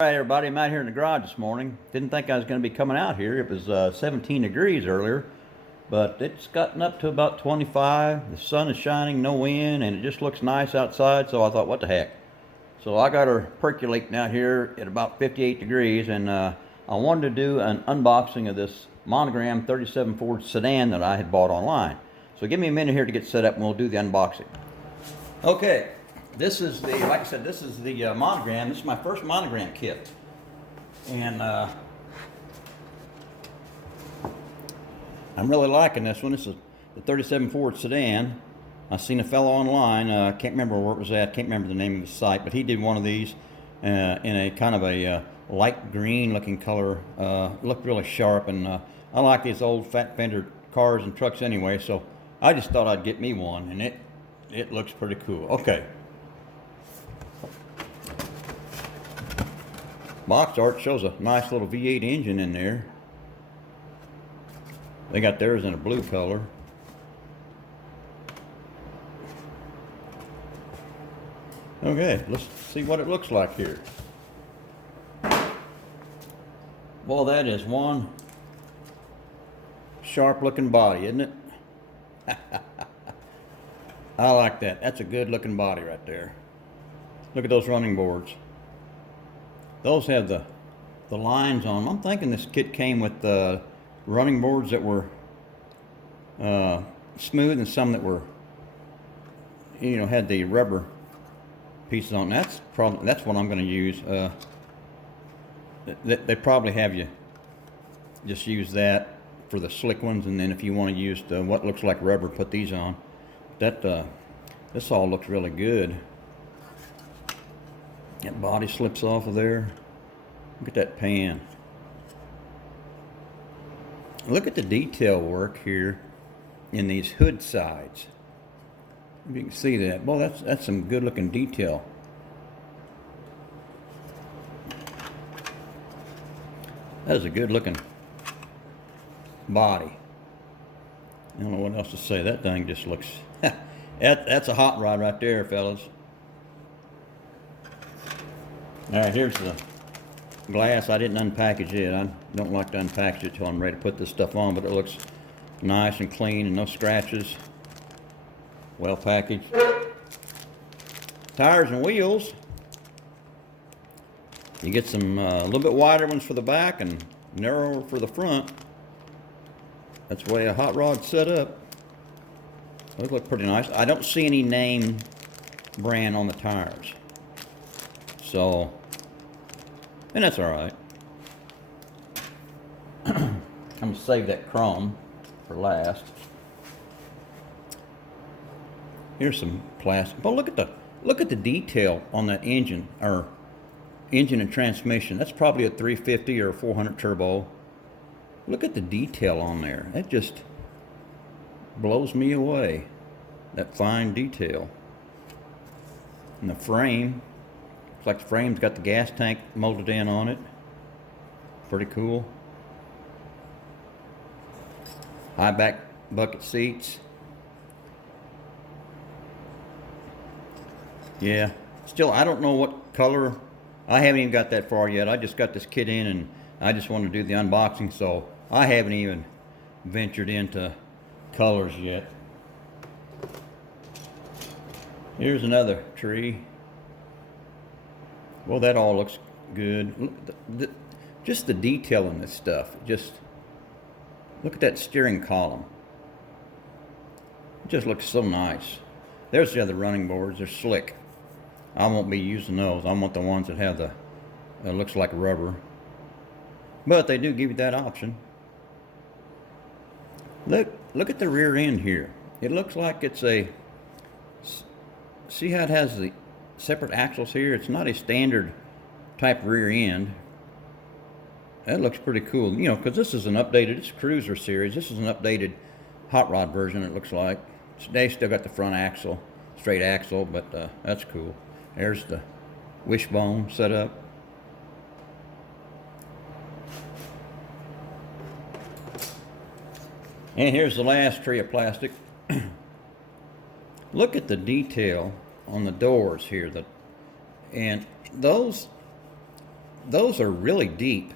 All right, everybody, I'm out here in the garage this morning. Didn't think I was going to be coming out here. It was 17 degrees earlier, but it's gotten up to about 25. The sun is shining, no wind, and it just looks nice outside, so I thought, what the heck. So I got her percolating out here at about 58 degrees, and I wanted to do an unboxing of this Monogram 37 Ford sedan that I had bought online. So give me a minute here to get set up, and we'll do the unboxing. Okay. This is the, like I said, this is the Monogram. This is my first Monogram kit. And I'm really liking this one. This is the 37 Ford sedan. I seen a fellow online, can't remember where it was at, can't remember the name of the site, but he did one of these in a kind of a light green looking color. Looked really sharp, and I like these old fat fender cars and trucks anyway, so I just thought I'd get me one, and it looks pretty cool. Okay. Box art shows a nice little V8 engine in there. They got theirs in a blue color. Okay, let's see what it looks like here. Well, that is one sharp looking body, isn't it? I like that. That's a good looking body right there. Look at those running boards. Those have the lines on them. I'm thinking this kit came with running boards that were smooth and some that were, had the rubber pieces on. That's what I'm going to use. They probably have you just use that for the slick ones, and then if you want to use what looks like rubber, put these on. This all looks really good. That body slips off of there. Look at that pan. Look at the detail work here in these hood sides. If you can see that. Well, that's some good looking detail. That is a good looking body. I don't know what else to say. That thing just looks that's a hot rod right there, fellas. All right, here's the glass. I didn't unpackage it. I don't like to unpackage it till I'm ready to put this stuff on, but it looks nice and clean and no scratches. Well packaged. Tires and wheels. You get some a little bit wider ones for the back and narrower for the front. That's the way a hot rod's set up. Those look pretty nice. I don't see any name brand on the tires. So, and that's all right. I'm gonna save that chrome for last. Here's some plastic. But look at the detail on that engine, or engine and transmission. That's probably a 350 or a 400 turbo. Look at the detail on there. That just blows me away. That fine detail. And the frame. Looks like the frame's got the gas tank molded in on it. Pretty cool. High back bucket seats. Yeah. Still, I don't know what color. I haven't even got that far yet. I just got this kit in and I just want to do the unboxing, so I haven't even ventured into colors yet. Here's another tree. Well, that all looks good. Just the detail in this stuff. Just look at that steering column. It just looks so nice. There's the other running boards. They're slick. I won't be using those. I want the ones that have the looks like rubber. But they do give you that option. Look at the rear end here. It looks like it's a. See how it has the separate axles here? It's not a standard type rear end. That looks pretty cool, because this is an updated, it's Cruiser series. This is an updated hot rod version, it looks like. They still got the front axle, straight axle, but that's cool. There's the wishbone set up. And here's the last tree of plastic. Look at the detail on the doors here. And those those are really deep,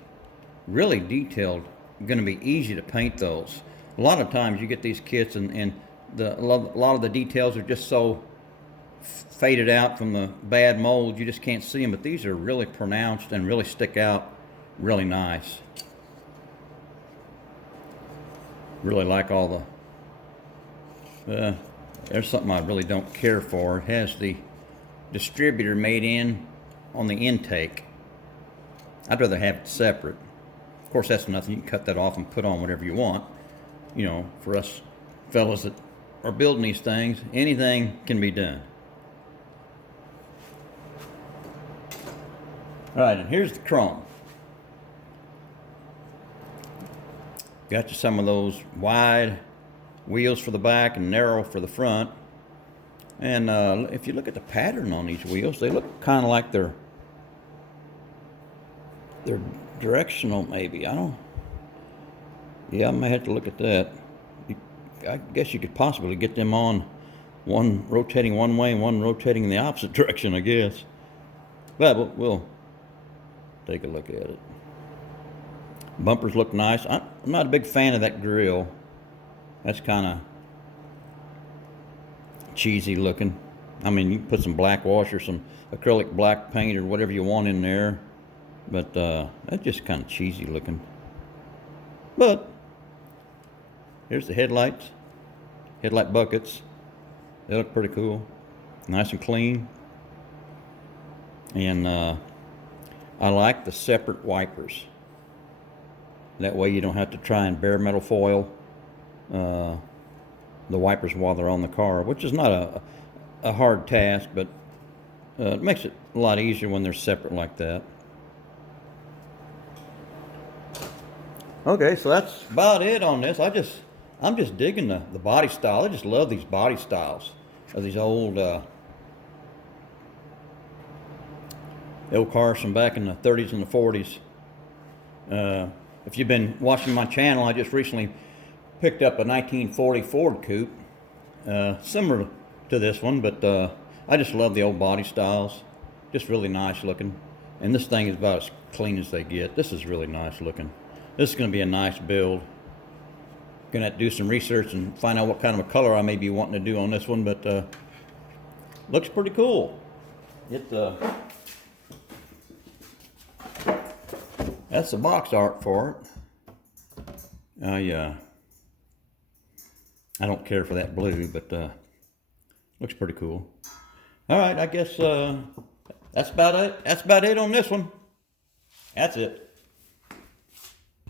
really detailed. Going to be easy to paint those. A lot of times you get these kits and a lot of the details are just so faded out from the bad mold, you just can't see them. But these are really pronounced and really stick out really nice. Really like all the, there's something I really don't care for. It has the distributor made in on the intake. I'd rather have it separate. Of course, that's nothing. You can cut that off and put on whatever you want. You know, for us fellas that are building these things, anything can be done. All right, and here's the chrome. Got you some of those wide wheels for the back and narrow for the front. And if you look at the pattern on these wheels, they look kind of like they're directional, maybe. Yeah, I may have to look at that. I guess you could possibly get them on, one rotating one way and one rotating in the opposite direction, I guess. But we'll take a look at it. Bumpers look nice. I'm not a big fan of that grill. That's kind of cheesy looking. I mean, you can put some black wash or some acrylic black paint or whatever you want in there, but that's just kind of cheesy looking. But here's the headlights, headlight buckets. They look pretty cool, nice and clean. And I like the separate wipers. That way you don't have to try and bare metal foil the wipers while they're on the car, which is not a hard task, but it makes it a lot easier when they're separate like that. Okay, so that's about it on this. I'm just digging the body style. I just love these body styles of these old cars from back in the 30s and the 40s. If you've been watching my channel, I just recently picked up a 1940 Ford Coupe, similar to this one, but I just love the old body styles. Just really nice looking. And this thing is about as clean as they get. This is really nice looking. This is going to be a nice build. Gonna have to do some research and find out what kind of a color I may be wanting to do on this one, but looks pretty cool. That's the box art for it. I don't care for that blue, but looks pretty cool. All right, I guess that's about it. That's about it on this one. That's it.